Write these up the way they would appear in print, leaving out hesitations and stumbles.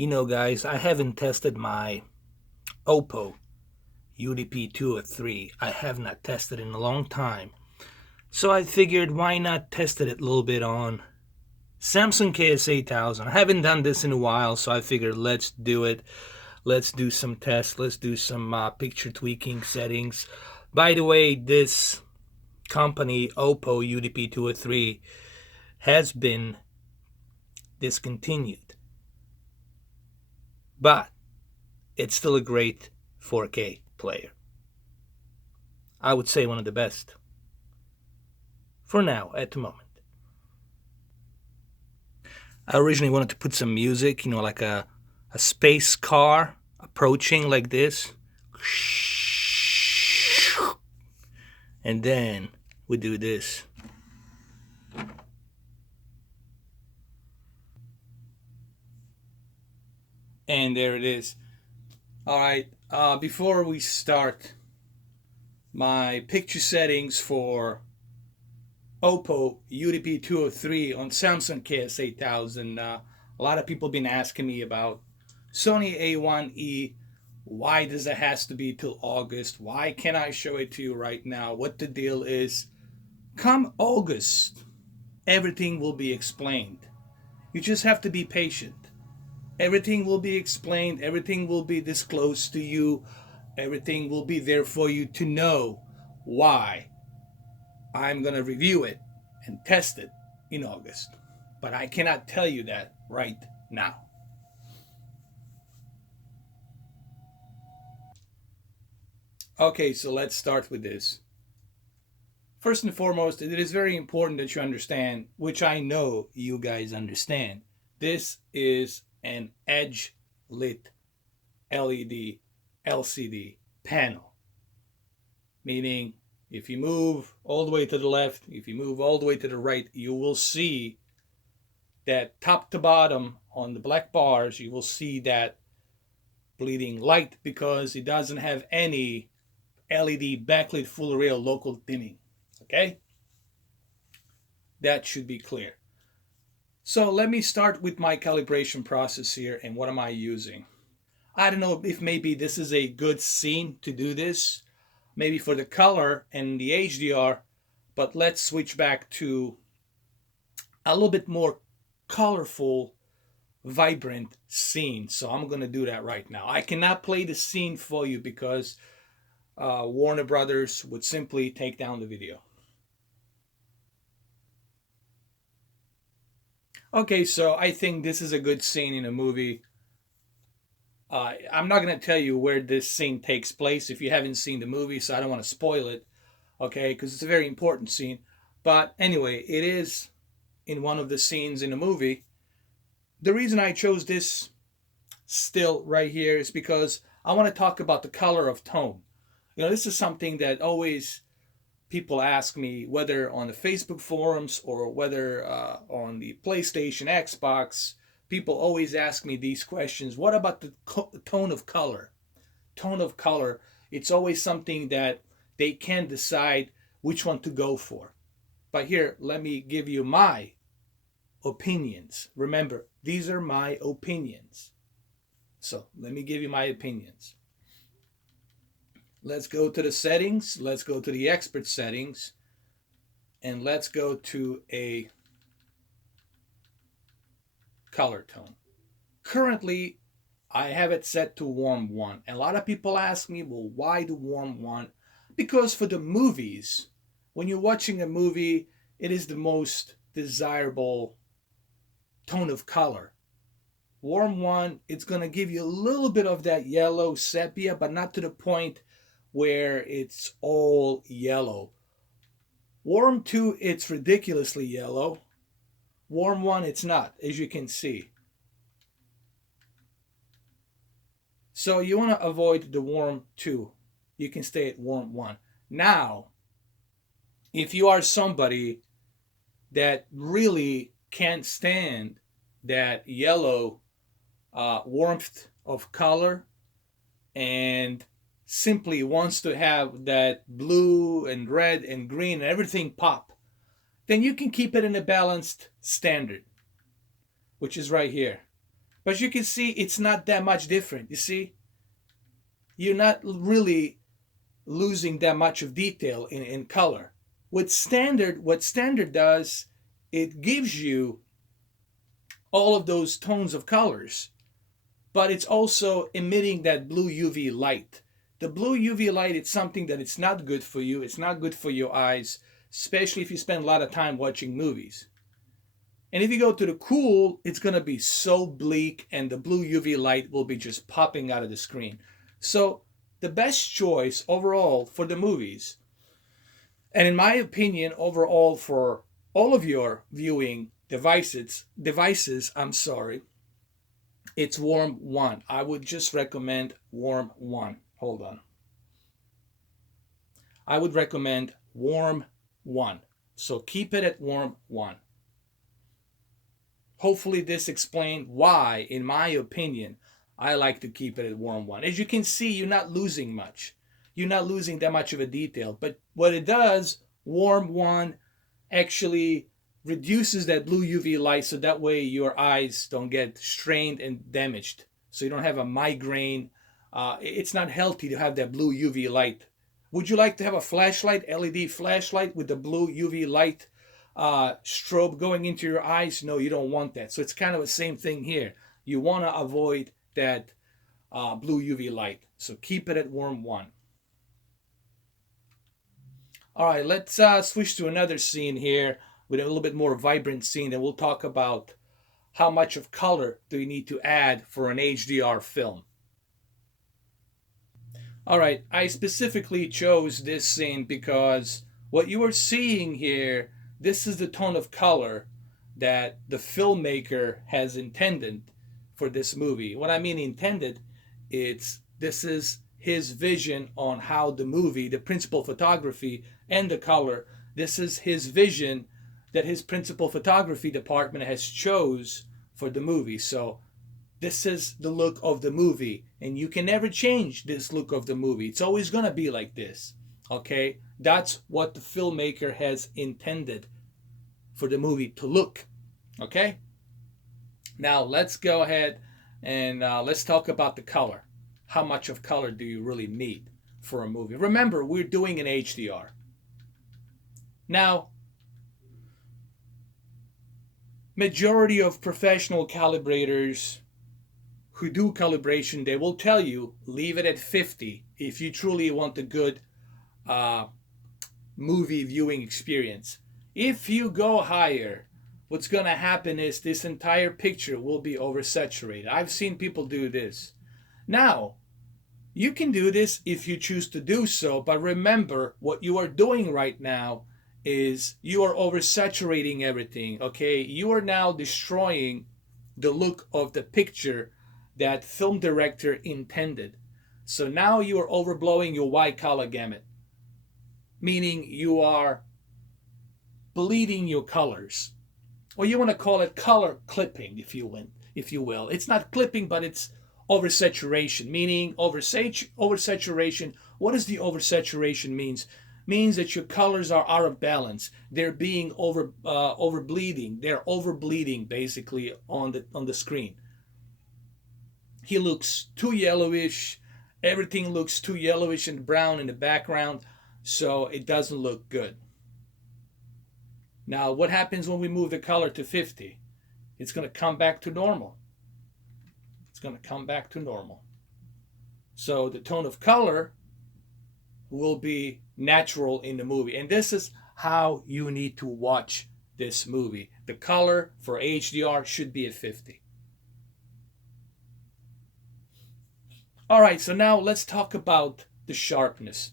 You know, guys, I haven't tested my Oppo UDP 2 or 3. I have not tested in a long time. So I figured why not test it a little bit on Samsung Ks-8000. I haven't done this in a while, so I figured let's do it. Let's do some tests. Let's do some picture tweaking settings. By the way, this company, Oppo UDP 2 or 3, has been discontinued. But it's still a great 4K player. I would say one of the best. For now, at the moment. I originally wanted to put some music, like a space car approaching like this. And then we do this. And there it is. Alright, before we start my picture settings for Oppo UDP 203 on Samsung Ks8000, a lot of people have been asking me about Sony A1E. Why does it has to be till August? Why can't I show it to you right now? What the deal is? Come August, everything will be explained. You just have to be patient. Everything will be explained. Everything will be disclosed to you. Everything will be there for you to know why I'm going to review it and test it in August. But I cannot tell you that right now. Okay, so let's start with this. First and foremost, it is very important that you understand, which I know you guys understand. This is an edge lit LED LCD panel. Meaning, if you move all the way to the left, if you move all the way to the right, you will see that top to bottom on the black bars, you will see that bleeding light because it doesn't have any LED backlit full array local dimming. Okay? That should be clear. So let me start with my calibration process here and what am I using. I don't know if maybe this is a good scene to do this, maybe for the color and the HDR, but let's switch back to a little bit more colorful, vibrant scene. So I'm going to do that right now. I cannot play the scene for you because Warner Brothers would simply take down the video. Okay, so I think this is a good scene in a movie. I'm not going to tell you where this scene takes place if you haven't seen the movie, so I don't want to spoil it, okay, because it's a very important scene. But anyway, it is in one of the scenes in the movie. The reason I chose this still right here is because I want to talk about the color of tone. This is something that always people ask me, whether on the Facebook forums or whether on the PlayStation, Xbox. People always ask me these questions. What about the tone of color? Tone of color, it's always something that they can't decide which one to go for. But here, let me give you my opinions. Remember, these are my opinions. So let me give you my opinions. Let's go to the settings. Let's go to the expert settings. And let's go to a color tone. Currently, I have it set to warm 1. And a lot of people ask me, well, why the warm 1? Because for the movies, when you're watching a movie, it is the most desirable tone of color. Warm 1, it's going to give you a little bit of that yellow sepia, but not to the point where it's all yellow. Warm 2, it's ridiculously yellow. Warm 1, it's not, as you can see. So you want to avoid the warm 2. You can stay at warm 1. Now, if you are somebody that really can't stand that yellow warmth of color and simply wants to have that blue and red and green and everything pop, then you can keep it in a balanced standard, which is right here. But you can see it's not that much different. You see, you're not really losing that much of detail in color. With standard, what standard does, it gives you all of those tones of colors, but it's also emitting that blue UV light. The blue UV light, it's something that it's not good for you. It's not good for your eyes, especially if you spend a lot of time watching movies. And if you go to the cool, it's going to be so bleak and the blue UV light will be just popping out of the screen. So the best choice overall for the movies, and in my opinion, overall for all of your viewing devices, it's warm 1. I would just recommend warm 1. Hold on. I would recommend warm 1. So keep it at warm 1. Hopefully this explained why, in my opinion, I like to keep it at warm 1. As you can see, you're not losing much. You're not losing that much of a detail. But what it does, warm 1 actually reduces that blue UV light so that way your eyes don't get strained and damaged. So you don't have a migraine. It's not healthy to have that blue UV light. Would you like to have a flashlight, LED flashlight with the blue UV light strobe going into your eyes? No, you don't want that. So it's kind of the same thing here. You want to avoid that blue UV light. So keep it at warm 1. All right, let's switch to another scene here with a little bit more vibrant scene, and we'll talk about how much of color do you need to add for an HDR film. All right, I specifically chose this scene because what you are seeing here, this is the tone of color that the filmmaker has intended for this movie. What I mean intended, this is his vision on how the movie, the principal photography and the color, this is his vision that his principal photography department has chose for the movie. So this is the look of the movie, and you can never change this look of the movie. It's always going to be like this. Okay? That's what the filmmaker has intended for the movie to look. Okay? Now let's go ahead and let's talk about the color. How much of color do you really need for a movie? Remember, we're doing an HDR. Now, majority of professional calibrators who do calibration, they will tell you leave it at 50 if you truly want a good movie viewing experience. If you go higher, what's going to happen is this entire picture will be oversaturated. I've seen people do this. Now, you can do this if you choose to do so, but remember what you are doing right now is you are oversaturating everything, okay? You are now destroying the look of the picture that film director intended. So now you are overblowing your white color gamut, meaning you are bleeding your colors. Or you want to call it color clipping, if you will. It's not clipping, but it's oversaturation, meaning oversaturation. What does the oversaturation means? Means that your colors are out of balance. They're being overbleeding. They're overbleeding basically on the screen. He looks too yellowish. Everything looks too yellowish and brown in the background, so it doesn't look good. Now, what happens when we move the color to 50? It's going to come back to normal. It's going to come back to normal. So the tone of color will be natural in the movie. And this is how you need to watch this movie. The color for HDR should be at 50. All right, so now let's talk about the sharpness.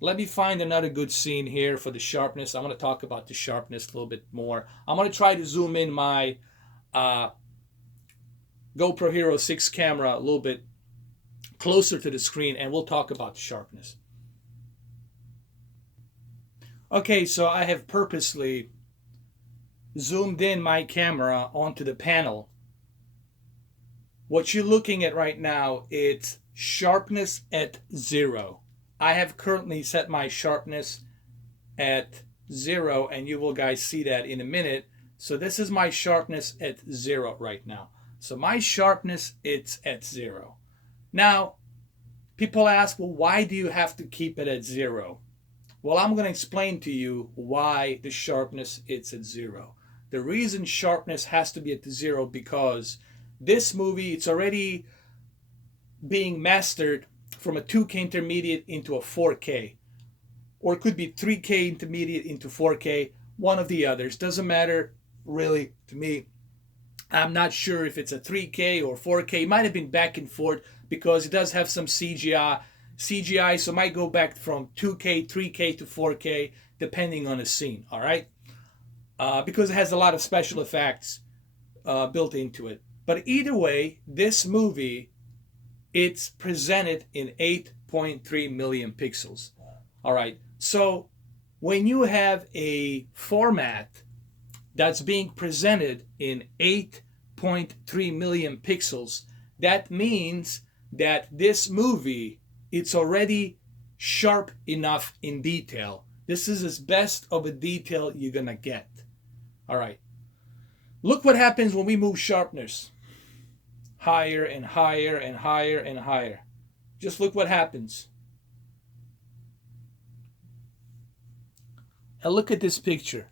Let me find another good scene here for the sharpness. I'm going to talk about the sharpness a little bit more. I'm going to try to zoom in my GoPro Hero 6 camera a little bit closer to the screen, and we'll talk about the sharpness. Okay, so I have purposely zoomed in my camera onto the panel. What you're looking at right now, it's sharpness at 0. I have currently set my sharpness at 0, and you will guys see that in a minute. So this is my sharpness at 0 right now. So my sharpness, it's at 0. Now, people ask, well, why do you have to keep it at 0? Well, I'm going to explain to you why the sharpness it's at 0. The reason sharpness has to be at 0 because this movie, it's already being mastered from a 2K intermediate into a 4K. Or it could be 3K intermediate into 4K, one of the others. Doesn't matter really to me. I'm not sure if it's a 3K or 4K. It might have been back and forth because it does have some CGI, so it might go back from 2K, 3K to 4K, depending on the scene, all right? Because it has a lot of special effects built into it. But either way, this movie, it's presented in 8.3 million pixels, all right? So when you have a format that's being presented in 8.3 million pixels, that means that this movie, it's already sharp enough in detail. This is as best of a detail you're gonna get. All right. Look what happens when we move sharpness. Higher and higher and higher and higher. Just look what happens. And look at this picture.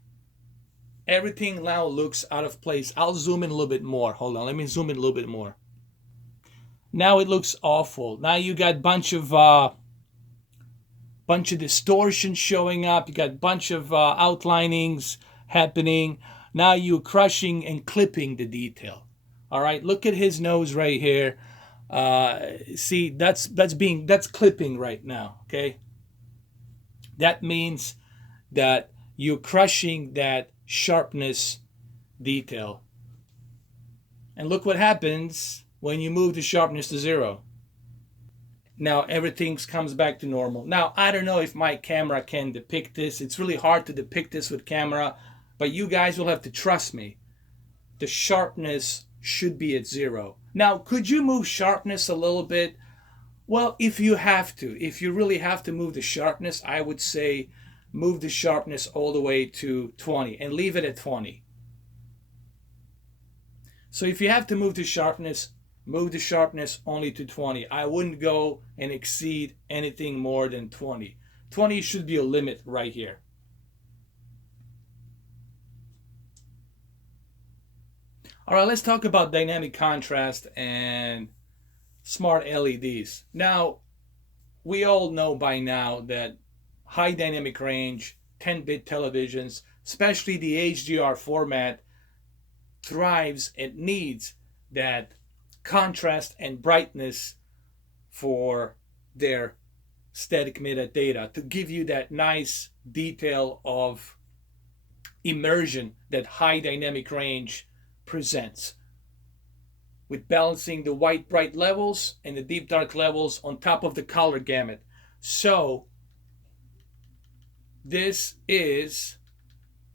Everything now looks out of place. I'll zoom in a little bit more. Hold on, let me zoom in a little bit more. Now it looks awful. Now you got bunch of distortion showing up. You got bunch of outlinings happening. Now you're crushing and clipping the detail. All right, look at his nose right here. See, that's clipping right now. Okay, that means that you're crushing that sharpness detail. And look what happens when you move the sharpness to 0. Now everything comes back to normal. Now, I don't know if my camera can depict this. It's really hard to depict this with camera, but you guys will have to trust me. The sharpness should be at 0. Now, could you move sharpness a little bit? Well, if you have to, if you really have to move the sharpness, I would say move the sharpness all the way to 20 and leave it at 20. So if you have to move the sharpness only to 20. I wouldn't go and exceed anything more than 20. 20 should be a limit right here. All right, let's talk about dynamic contrast and smart LEDs. Now, we all know by now that high dynamic range, 10-bit televisions, especially the HDR format, thrives and needs that contrast and brightness for their static metadata to give you that nice detail of immersion that high dynamic range presents, with balancing the white bright levels and the deep dark levels on top of the color gamut. So this is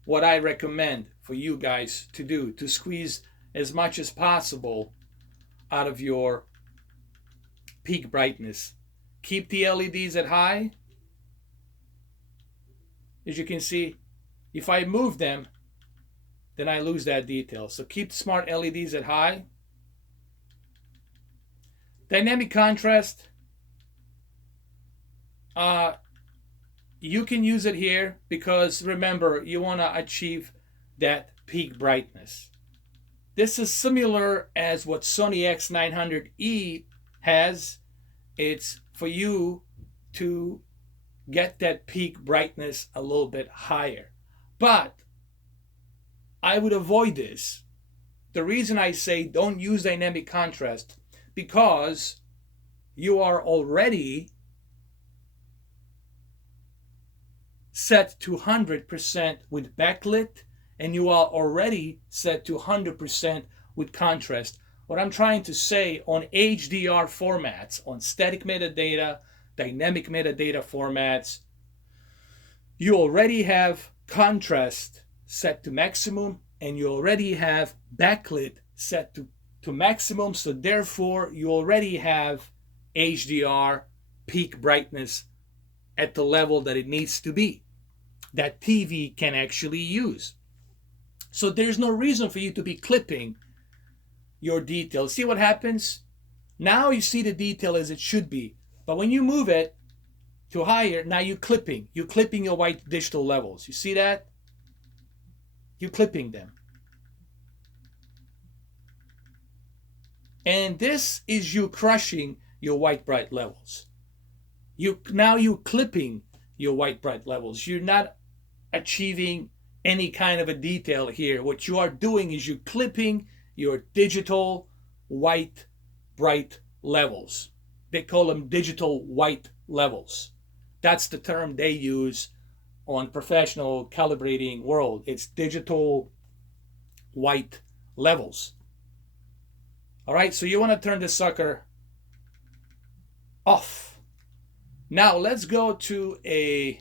what I recommend for you guys to do, to squeeze as much as possible out of your peak brightness. Keep the LEDs at high. As you can see, if I move them, then I lose that detail. So keep the smart LEDs at high. Dynamic contrast, you can use it here because remember, you want to achieve that peak brightness. This is similar as what Sony X900E has. It's for you to get that peak brightness a little bit higher. But I would avoid this. The reason I say don't use dynamic contrast, because you are already set to 100% with backlit, and you are already set to 100% with contrast. What I'm trying to say, on HDR formats, on static metadata, dynamic metadata formats, you already have contrast set to maximum, and you already have backlit set to maximum, so therefore you already have HDR peak brightness at the level that it needs to be, that TV can actually use. So there's no reason for you to be clipping your detail. See what happens? Now you see the detail as it should be. But when you move it to higher, now you're clipping. You're clipping your white digital levels. You see that? You're clipping them. And this is you crushing your white bright levels. Now you're clipping your white bright levels. You're not achieving any kind of a detail here. What you are doing is you're clipping your digital white bright levels. They call them digital white levels. That's the term they use on professional calibrating world. It's digital white levels. All right, so you want to turn this sucker off. Now let's go to the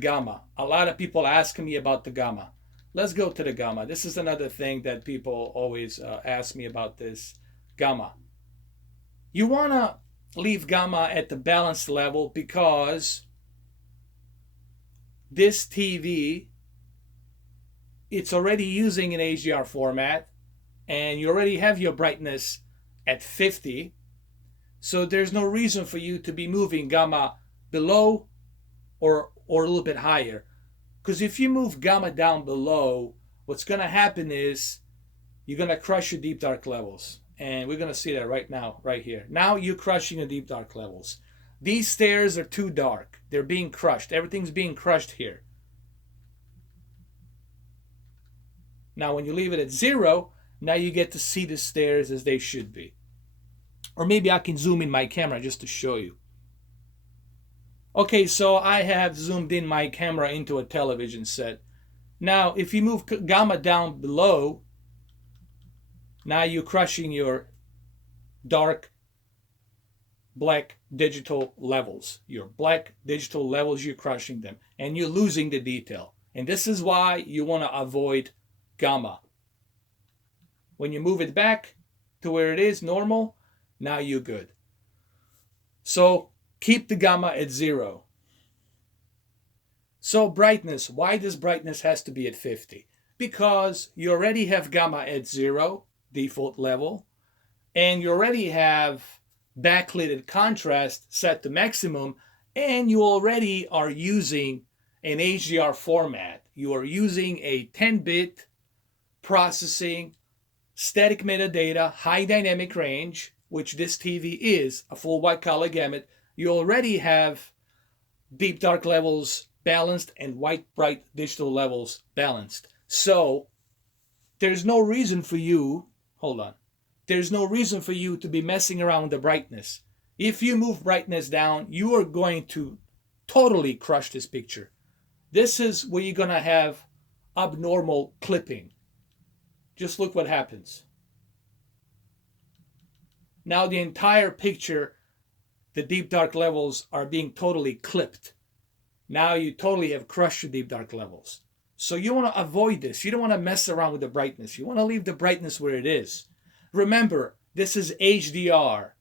gamma. A lot of people ask me about the gamma. Let's go to the gamma. This is another thing that people always ask me about, this gamma. You want to leave gamma at the balanced level because this TV, it's already using an HDR format and you already have your brightness at 50. So there's no reason for you to be moving gamma below or a little bit higher. Because if you move gamma down below, what's going to happen is you're going to crush your deep dark levels. And we're going to see that right now, right here. Now you're crushing the deep dark levels. These stairs are too dark. They're being crushed. Everything's being crushed here. Now when you leave it at 0, now you get to see the stairs as they should be. Or maybe I can zoom in my camera just to show you. Okay, so I have zoomed in my camera into a television set. Now, if you move gamma down below, now you're crushing your dark black digital levels. Your black digital levels, you're crushing them. And you're losing the detail. And this is why you want to avoid gamma. When you move it back to where it is normal, now you're good. So keep the gamma at 0. So brightness, why does brightness has to be at 50? Because you already have gamma at 0, default level, and you already have backlit contrast set to maximum, and you already are using an HDR format. You are using a 10-bit processing, static metadata, high dynamic range, which this TV is, a full white color gamut. You already have deep dark levels balanced and white bright digital levels balanced. So there's no reason for you, there's no reason for you to be messing around with the brightness. If you move brightness down, you are going to totally crush this picture. This is where you're going to have abnormal clipping. Just look what happens. Now the entire picture, the deep dark levels are being totally clipped. Now you totally have crushed your deep dark levels. So you want to avoid this. You don't want to mess around with the brightness. You want to leave the brightness where it is. Remember, this is HDR.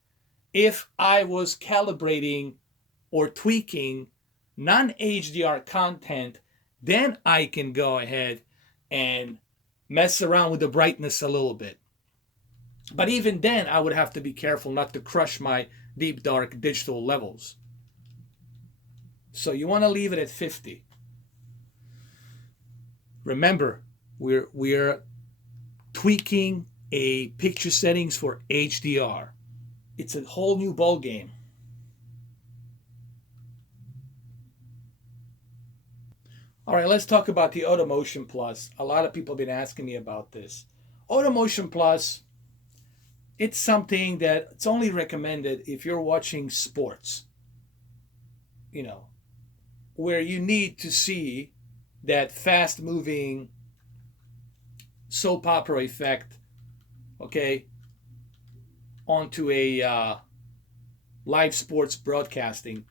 If I was calibrating or tweaking non-HDR content, then I can go ahead and mess around with the brightness a little bit. But even then, I would have to be careful not to crush my deep dark digital levels. So you want to leave it at 50. Remember, we're tweaking a picture settings for HDR. It's a whole new ball game. All right, let's talk about the AutoMotion Plus. A lot of people have been asking me about this. AutoMotion Plus, it's something that it's only recommended if you're watching sports, where you need to see that fast moving soap opera effect, onto a live sports broadcasting.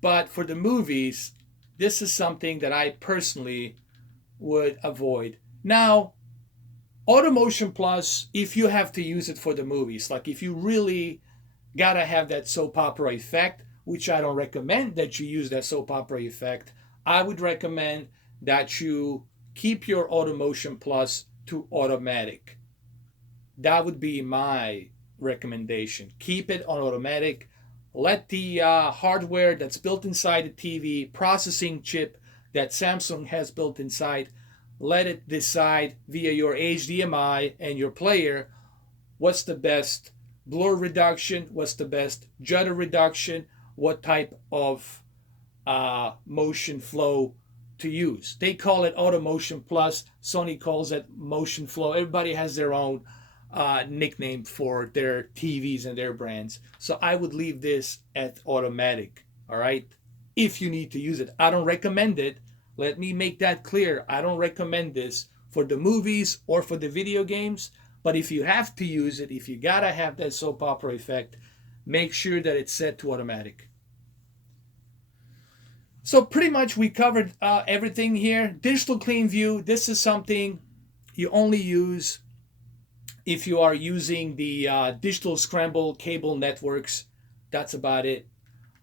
But for the movies, this is something that I personally would avoid. Now, AutoMotion Plus, if you have to use it for the movies, like if you really gotta have that soap opera effect, which I don't recommend that you use that soap opera effect, I would recommend that you keep your Auto Motion Plus to automatic. That would be my recommendation. Keep it on automatic. Let the hardware that's built inside the TV, processing chip that Samsung has built inside, let it decide via your HDMI and your player what's the best blur reduction, what's the best judder reduction, what type of motion flow to use. They call it Auto Motion Plus. Sony calls it Motion Flow. Everybody has their own nickname for their TVs and their brands. So I would leave this at automatic. All right. If you need to use it, I don't recommend it. Let me make that clear. I don't recommend this for the movies or for the video games. But if you have to use it, if you gotta have that soap opera effect, make sure that it's set to automatic. So pretty much we covered everything here. Digital Clean View, this is something you only use if you are using the digital scramble cable networks. That's about it.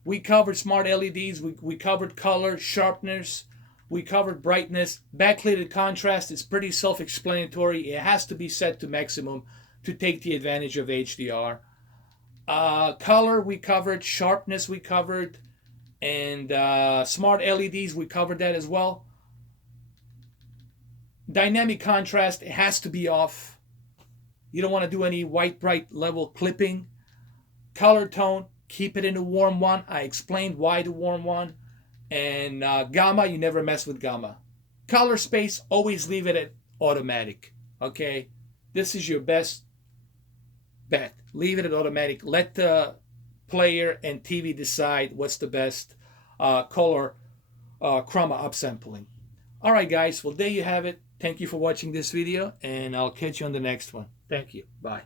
We covered smart LEDs, we covered color, sharpness, we covered brightness. Backlit contrast is pretty self-explanatory. It has to be set to maximum to take the advantage of HDR. Color we covered, sharpness we covered, and smart LEDs, we covered that as well. Dynamic contrast, it has to be off. You don't want to do any white bright level clipping. Color tone, keep it in the warm one. I explained why the warm one. And gamma, you never mess with gamma. Color space, always leave it at automatic. Okay, this is your best bet. Leave it at automatic. Let the player and TV decide what's the best color chroma upsampling. All right, guys. Well, there you have it. Thank you for watching this video, and I'll catch you on the next one. Thank you. Bye.